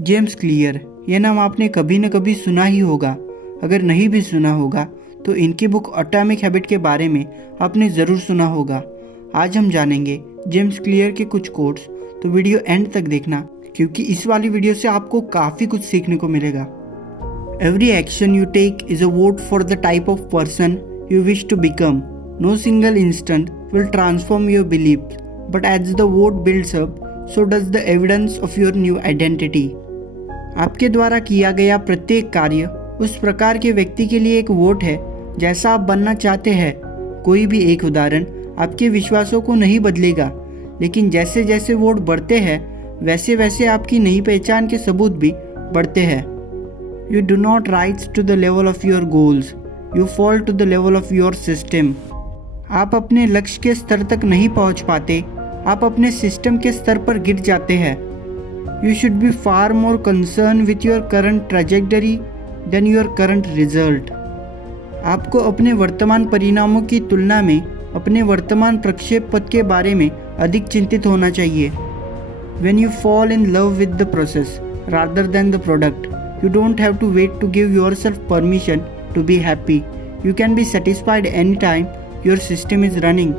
James clear, यह नाम आपने कभी न कभी सुना ही होगा। अगर नहीं भी सुना होगा तो इनकी बुक एटॉमिक हैबिट के बारे में आपने ज़रूर सुना होगा। आज हम जानेंगे जेम्स क्लियर के कुछ कोट्स, तो वीडियो एंड तक देखना क्योंकि इस वाली वीडियो से आपको काफ़ी कुछ सीखने को मिलेगा। Every action you take is a vote for the type of person you wish to become. No single instant will transform your beliefs, but as the vote builds up so does the evidence of your new identity. आपके द्वारा किया गया प्रत्येक कार्य उस प्रकार के व्यक्ति के लिए एक वोट है जैसा आप बनना चाहते हैं। कोई भी एक उदाहरण आपके विश्वासों को नहीं बदलेगा, लेकिन जैसे जैसे वोट बढ़ते हैं वैसे वैसे आपकी नई पहचान के सबूत भी बढ़ते हैं। You do not rise to the level of your goals, you fall to the level of your system. आप अपने लक्ष्य के स्तर तक नहीं पहुंच पाते, आप अपने सिस्टम के स्तर पर गिर जाते हैं। You should be far more concerned with your current trajectory than your current result. आपको अपने वर्तमान परिणामों की तुलना में अपने वर्तमान प्रक्षेप पथ के बारे में अधिक चिंतित होना चाहिए। When you fall in love with the process rather than the product, you don't have to wait to give yourself permission to be happy. You can be satisfied anytime your system is running.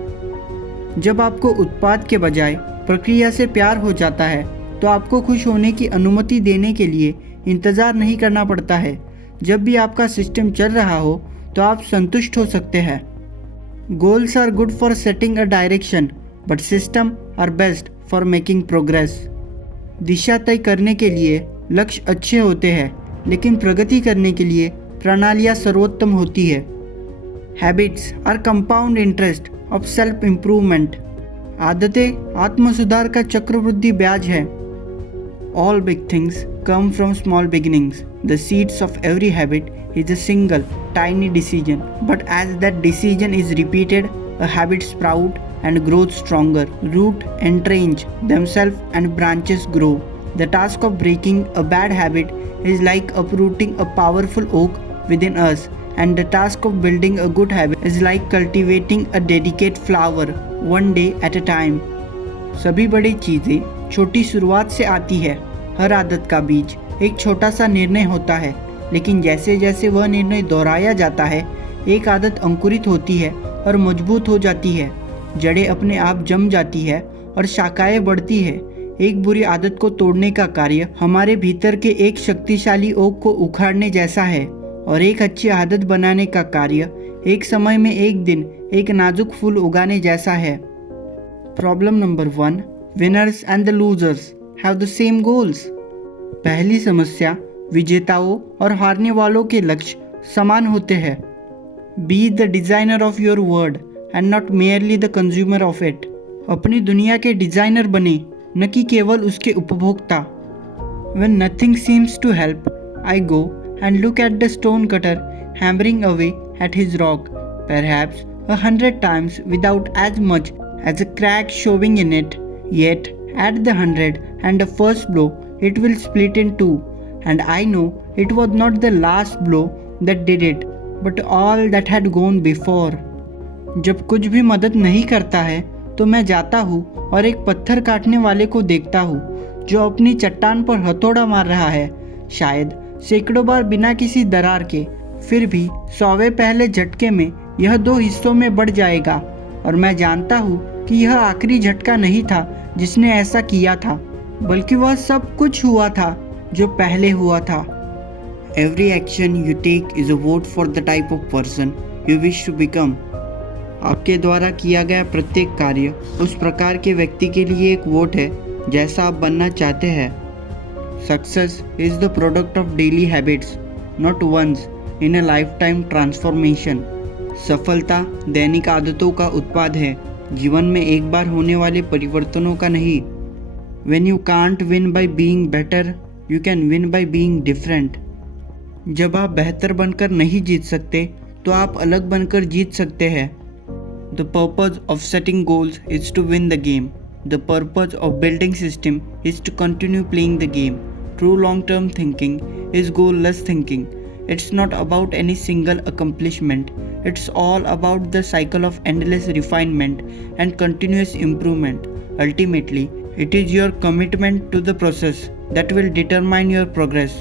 जब आपको उत्पाद के बजाय प्रक्रिया से प्यार हो जाता है तो आपको खुश होने की अनुमति देने के लिए इंतज़ार नहीं करना पड़ता है। जब भी आपका सिस्टम चल रहा हो तो आप संतुष्ट हो सकते हैं। Goals are good for setting a direction, but system are best for making progress. दिशा तय करने के लिए लक्ष्य अच्छे होते हैं, लेकिन प्रगति करने के लिए प्रणालियाँ सर्वोत्तम होती है। Habits are compound interest of self improvement. आदतें आत्मसुधार का चक्रवृद्धि ब्याज है। All big things come from small beginnings. The seeds of every habit is a single, tiny decision. But as that decision is repeated, a habit sprouts and grows stronger. Roots entrench themselves and branches grow. The task of breaking a bad habit is like uprooting a powerful oak within us. And the task of building a good habit is like cultivating a delicate flower, one day at a time. सभी बड़ी चीज़ें छोटी शुरुआत से आती है। हर आदत का बीज एक छोटा सा निर्णय होता है, लेकिन जैसे जैसे वह निर्णय दोहराया जाता है एक आदत अंकुरित होती है और मजबूत हो जाती है। जड़ें अपने आप जम जाती है और शाखाएं बढ़ती है। एक बुरी आदत को तोड़ने का कार्य हमारे भीतर के एक शक्तिशाली ओक को उखाड़ने जैसा है, और एक अच्छी आदत बनाने का कार्य एक समय में एक दिन एक नाजुक फूल उगाने जैसा है। Problem number 1, winners and the losers have the same goals. पहली समस्या, विजेताओं और हारने वालों के लक्ष्य समान होते हैं। Be the designer of your world and not merely the consumer of it. अपनी दुनिया के डिज़ाइनर बने, न कि केवल उसके उपभोक्ता। When nothing seems to help, I go and look at the stone cutter hammering away at his rock, perhaps 100 times without as much as a crack showing in it. Yet at the 100 and the first blow it will split in two, and I know it was not the last blow that did it, but all that had gone before. जब कुछ भी मदद नहीं करता है तो मैं जाता हूँ और एक पत्थर काटने वाले को देखता हूँ जो अपनी चट्टान पर हथौड़ा मार रहा है, शायद सैकड़ों बार बिना किसी दरार के। फिर भी 100वें पहले झटके में यह 2 हिस्सों में बढ़ जाएगा, और मैं जानता हूँ कि यह आखिरी झटका नहीं था जिसने ऐसा किया था, बल्कि वह सब कुछ हुआ था जो पहले हुआ था। Every action you take is a vote for the type of person you wish to become. आपके द्वारा किया गया प्रत्येक कार्य उस प्रकार के व्यक्ति के लिए एक वोट है जैसा आप बनना चाहते हैं। Success is the product of daily habits, not once in a lifetime transformation. सफलता दैनिक आदतों का उत्पाद है, जीवन में एक बार होने वाले परिवर्तनों का नहीं। When you can't win by being better, you can win by being different. जब आप बेहतर बनकर नहीं जीत सकते तो आप अलग बनकर जीत सकते हैं। The purpose of setting goals is to win the game. The purpose of building system is to continue playing the game. True long-term thinking is goal-less thinking. It's not about any single accomplishment. It's all about the cycle of endless refinement and continuous improvement. Ultimately, it is your commitment to the process that will determine your progress.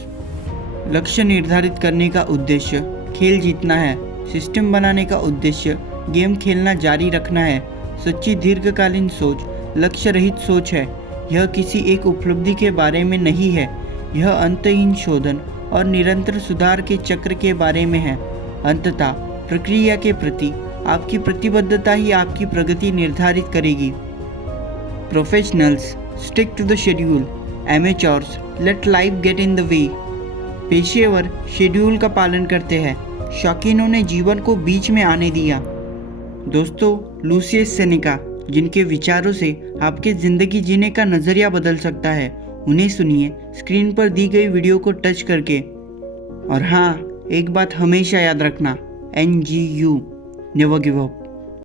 लक्ष्य निर्धारित करने का उद्देश्य खेल जीतना है। System बनाने का उद्देश्य गेम खेलना जारी रखना है। सच्ची दीर्घकालीन सोच लक्ष्य रहित सोच है। यह किसी एक उपलब्धि के बारे में नहीं है, यह अंतहीन शोधन और निरंतर सुधार के चक्र के बारे में है। अंततः प्रक्रिया के प्रति आपकी प्रतिबद्धता ही आपकी प्रगति निर्धारित करेगी। Professionals stick to the schedule, amateurs let life get in the way. पेशेवर शेड्यूल का पालन करते हैं, शौकीनों ने जीवन को बीच में आने दिया। दोस्तों, लुसियस सेनेका, जिनके विचारों से आपके ज़िंदगी जीने का नज़रिया बदल सकता है, उन्हें सुनिए स्क्रीन पर दी गई वीडियो को टच करके। और हाँ, एक बात हमेशा याद रखना, NGU, नेवर गिव अप।